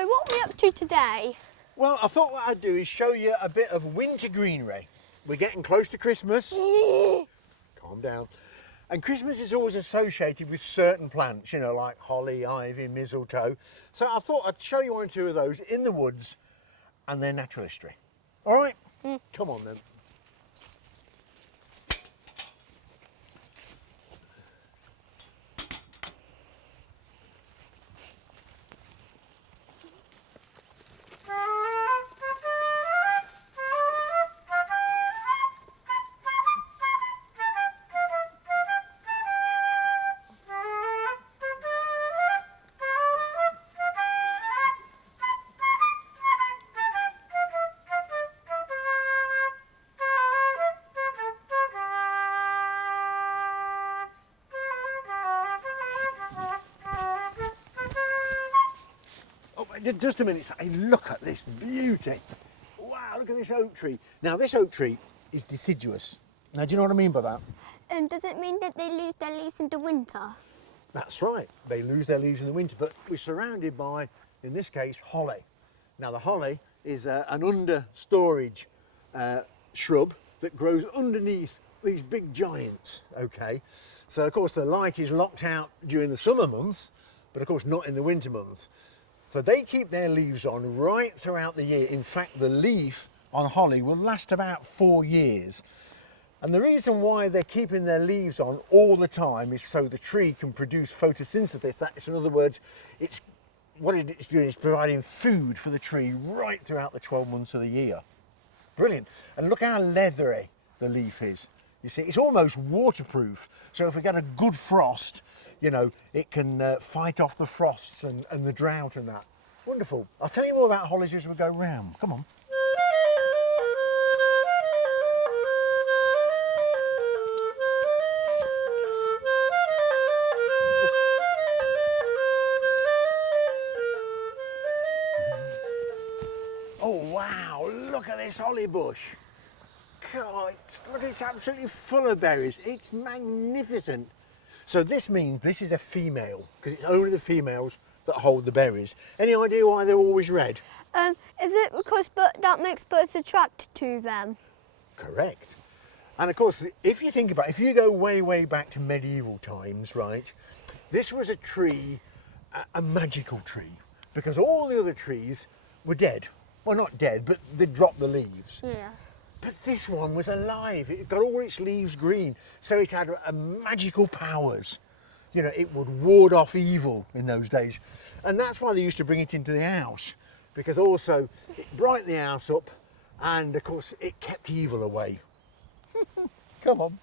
So what are we up to today? Well, I thought what I'd do is show you a bit of winter greenery. We're getting close to Christmas. Calm down. And Christmas is always associated with certain plants, you know, like holly, ivy, mistletoe. So I thought I'd show you one or two of those in the woods and their natural history. All right? Come on then. Just a minute, Si. Look at this beauty. Wow, look at this oak tree. Now, this oak tree is deciduous. Now, do you know what I mean by that? Does it mean that they lose their leaves in the winter? That's right. They lose their leaves in the winter, but we're surrounded by, in this case, holly. Now, the holly is an under-storage shrub that grows underneath these big giants, okay? So, of course, the light is locked out during the summer months, but, of course, not in the winter months. So they keep their leaves on right throughout the year. In fact, the leaf on holly will last about 4 years. And the reason why they're keeping their leaves on all the time is so the tree can produce photosynthesis. That's, in other words, it's what it's doing is providing food for the tree right throughout the 12 months of the year. Brilliant. And look how leathery the leaf is. You see, it's almost waterproof. So if we get a good frost, you know, it can fight off the frosts and the drought and that. Wonderful. I'll tell you more about hollies as we go round. Come on. Oh, wow, look at this holly bush. God, look, it's absolutely full of berries. It's magnificent. So this means this is a female, because it's only the females that hold the berries. Any idea why they're always red? Is it because that makes birds attracted to them? Correct. And of course, if you think about it, if you go way, way back to medieval times, right, this was a tree, a magical tree, because all the other trees were dead. Well, not dead, but they dropped the leaves. Yeah. But this one was alive. It got all its leaves green, so it had magical powers. You know, it would ward off evil in those days. And that's why they used to bring it into the house, because also it brightened the house up, and of course it kept evil away. Come on.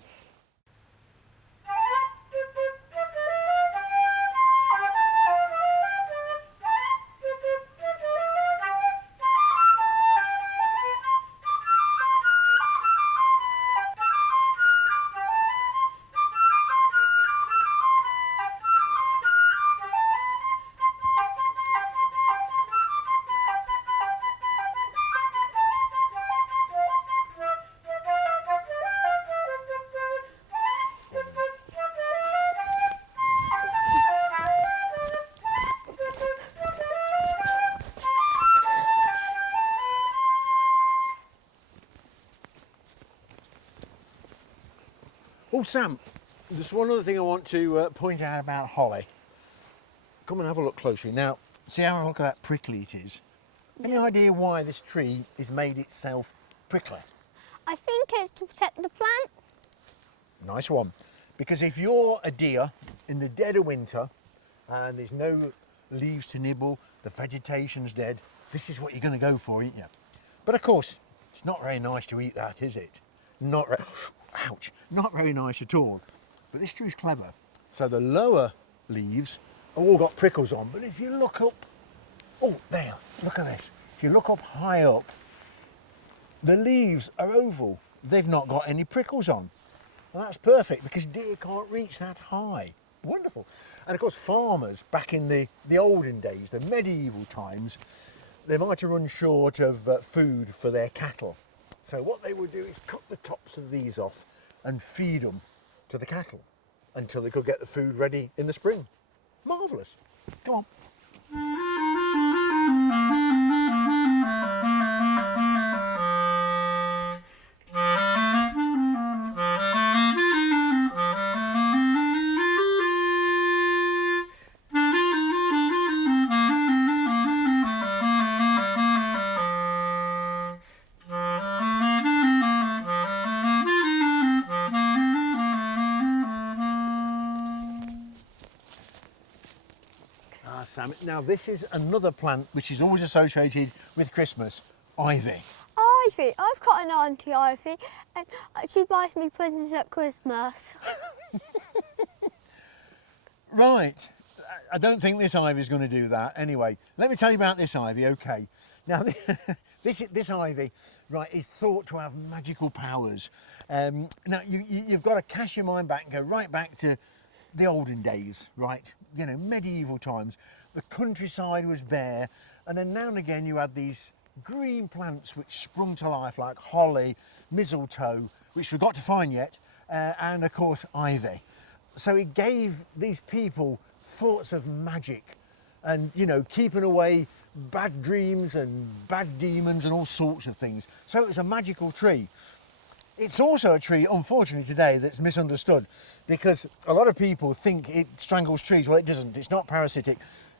Oh, Sam, there's one other thing I want to point out about holly. Come and have a look closely. Now, see how look at that prickly it is? Any idea why this tree is made itself prickly? I think it's to protect the plant. Nice one. Because if you're a deer in the dead of winter and there's no leaves to nibble, the vegetation's dead, this is what you're going to go for, ain't you? But of course, it's not very nice to eat that, is it? Ouch, not very nice at all. But this tree's clever. So the lower leaves have all got prickles on, but if you look up, oh, there, look at this. If you look up high up, the leaves are oval. They've not got any prickles on. Well, that's perfect because deer can't reach that high. Wonderful. And of course, farmers back in the olden days, the medieval times, they might have run short of food for their cattle. So what they would do is cut the tops of these off and feed them to the cattle until they could get the food ready in the spring. Marvellous. Come on. Sam. Now this is another plant which is always associated with Christmas, ivy. Ivy. I've got an auntie Ivy, and she buys me presents at Christmas. Right. I don't think this ivy is going to do that. Anyway, let me tell you about this ivy, okay. Now, this ivy, right, is thought to have magical powers. Now, you've got to cast your mind back and go right back to the olden days, right? You know, medieval times. The countryside was bare, and then now and again you had these green plants which sprung to life, like holly, mistletoe, which we've got to find yet, and of course ivy. So it gave these people thoughts of magic and, you know, keeping away bad dreams and bad demons and all sorts of things. So it was a magical tree. It's also a tree, unfortunately, today that's misunderstood, because a lot of people think it strangles trees. Well, it doesn't. It's not parasitic.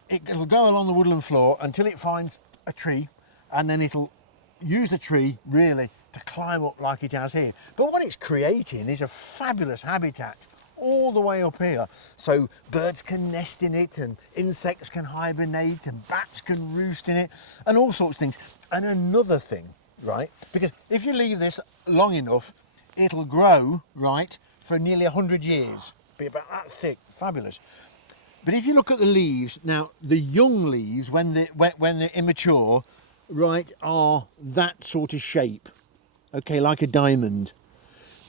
It'll go along the woodland floor until it finds a tree, and then it'll use the tree, really, to climb up like it has here. But what it's creating is a fabulous habitat all the way up here. So birds can nest in it, and insects can hibernate, and bats can roost in it, and all sorts of things. And another thing, right, because if you leave this long enough, it'll grow, right, for nearly 100 years. Be about that thick, fabulous. But if you look at the leaves, now the young leaves, when they're immature, right, are that sort of shape, okay, like a diamond.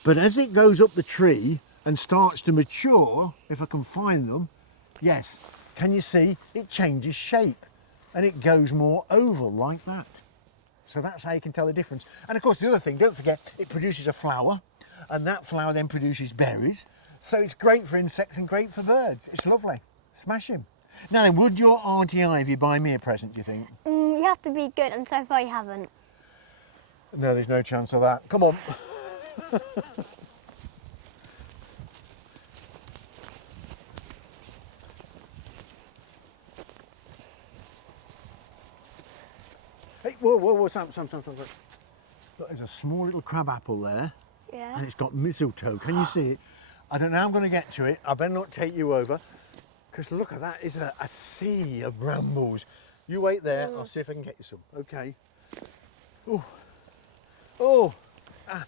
But as it goes up the tree and starts to mature, if I can find them, yes, can you see, it changes shape and it goes more oval like that. So that's how you can tell the difference. And of course the other thing, don't forget, it produces a flower, and that flower then produces berries. So it's great for insects and great for birds. It's lovely. Smashing. Now then, would your Auntie Ivy buy me a present, do you think? You have to be good, and so far you haven't. No, there's no chance of that. Come on. Hey, whoa, Sam. Look, there's a small little crab apple there. Yeah. And it's got mistletoe. Can you see it? I don't know how I'm going to get to it. I better not take you over, because look at that. It's a sea of brambles. You wait there. I'll see if I can get you some. Okay. Oh. Oh. Ah.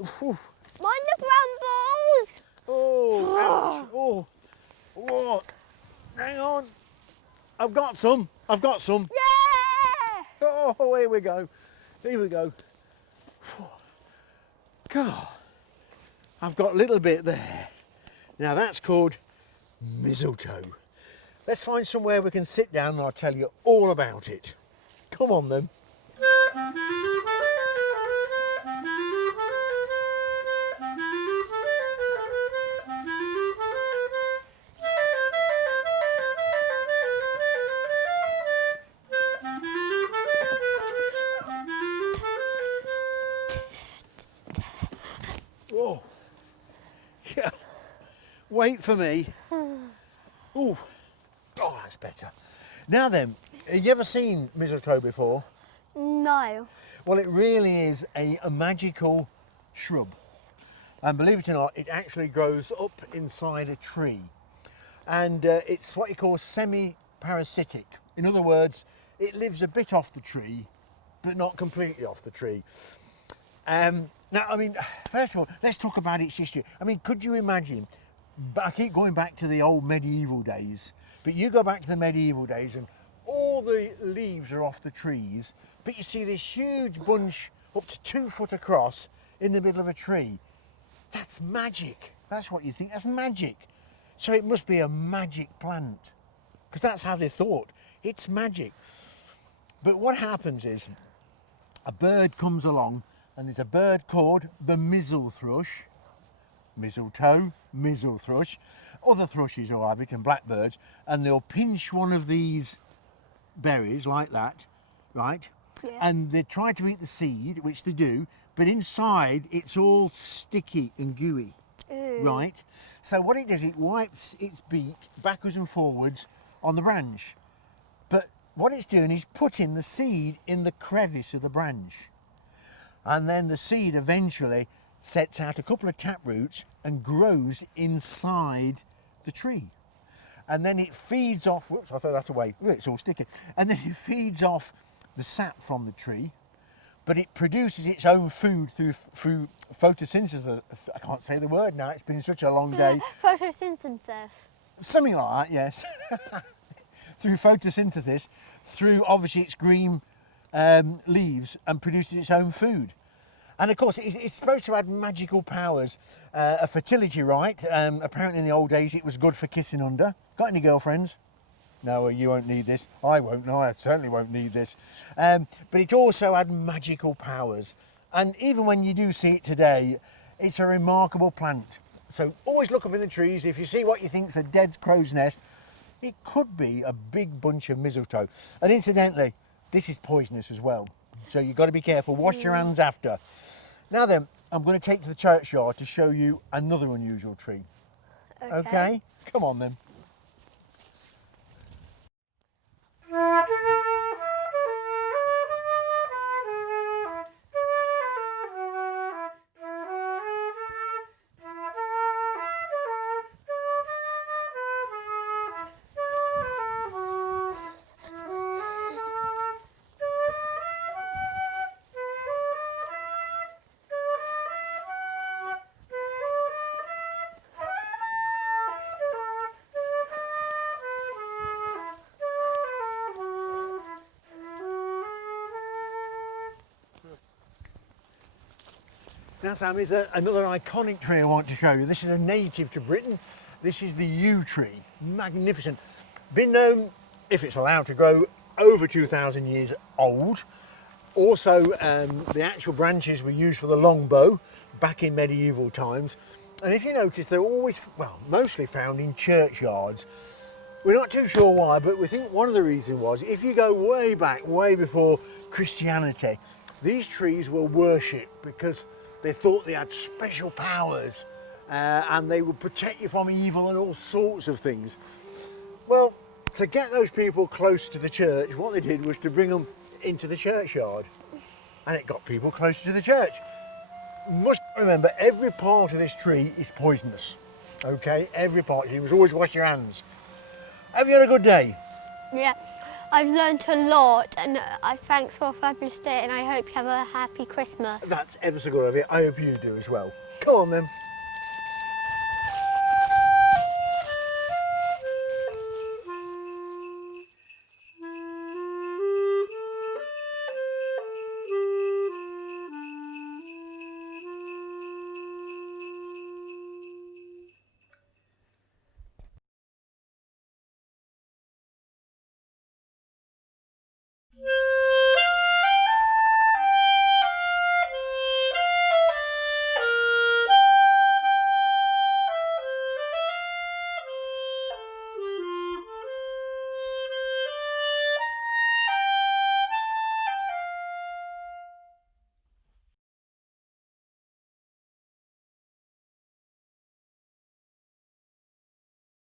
Ooh. Mind the brambles! Oh. Ouch. Oh. Whoa. Hang on. I've got some. Yeah! Oh, here we go. God, I've got a little bit there. Now that's called mistletoe. Let's find somewhere we can sit down and I'll tell you all about it. Come on then. Oh, yeah. Wait for me. Ooh. Oh, that's better. Now then, have you ever seen mistletoe before? No. Well, it really is a magical shrub. And believe it or not, it actually grows up inside a tree. And it's what you call semi-parasitic. In other words, it lives a bit off the tree, but not completely off the tree. Now, I mean, first of all, let's talk about its history. I mean, could you imagine, I keep going back to the old medieval days, but you go back to the medieval days and all the leaves are off the trees, but you see this huge bunch up to 2 foot across in the middle of a tree. That's magic. That's what you think, that's magic. So it must be a magic plant, because that's how they thought. It's magic. But what happens is, a bird comes along, and there's a bird called the missel thrush, mistletoe, missel thrush. Other thrushes will have it, and blackbirds, and they'll pinch one of these berries like that, right? Yeah. And they try to eat the seed, which they do, but inside it's all sticky and gooey, right? So what it does, it wipes its beak backwards and forwards on the branch. But what it's doing is putting the seed in the crevice of the branch. And then the seed eventually sets out a couple of tap roots and grows inside the tree. and then it feeds off, whoops, I throw that away, look, it's all sticky, and then it feeds off the sap from the tree, but it produces its own food through photosynthesis. I can't say the word now, it's been such a long day. Photosynthesis. Something like that, yes. Through photosynthesis, through obviously its green leaves, and produces its own food. And of course, it's supposed to add magical powers. A fertility rite, apparently in the old days it was good for kissing under. Got any girlfriends? No, you won't need this. I won't, no, I certainly won't need this. But it also had magical powers. And even when you do see it today, it's a remarkable plant. So always look up in the trees. If you see what you think's a dead crow's nest, it could be a big bunch of mistletoe. And incidentally, this is poisonous as well. So you've got to be careful. Wash your hands after. Now then, I'm going to take you to the churchyard to show you another unusual tree. Okay? Come on then. Now Sam, is another iconic tree I want to show you. This is a native to Britain. This is the yew tree. Magnificent. Been known, if it's allowed to grow, over 2,000 years old. Also, the actual branches were used for the longbow back in medieval times. And if you notice, they're always, well, mostly found in churchyards. We're not too sure why, but we think one of the reasons was, if you go way back, way before Christianity, these trees were worshipped because they thought they had special powers and they would protect you from evil and all sorts of things. Well, to get those people close to the church, what they did was to bring them into the churchyard, and it got people closer to the church. You must remember, every part of this tree is poisonous, okay? Every part. You must always wash your hands. Have you had a good day? Yeah, I've learnt a lot, and thanks for a fabulous day, and I hope you have a happy Christmas. That's ever so good of you. I hope you do as well. Come on then.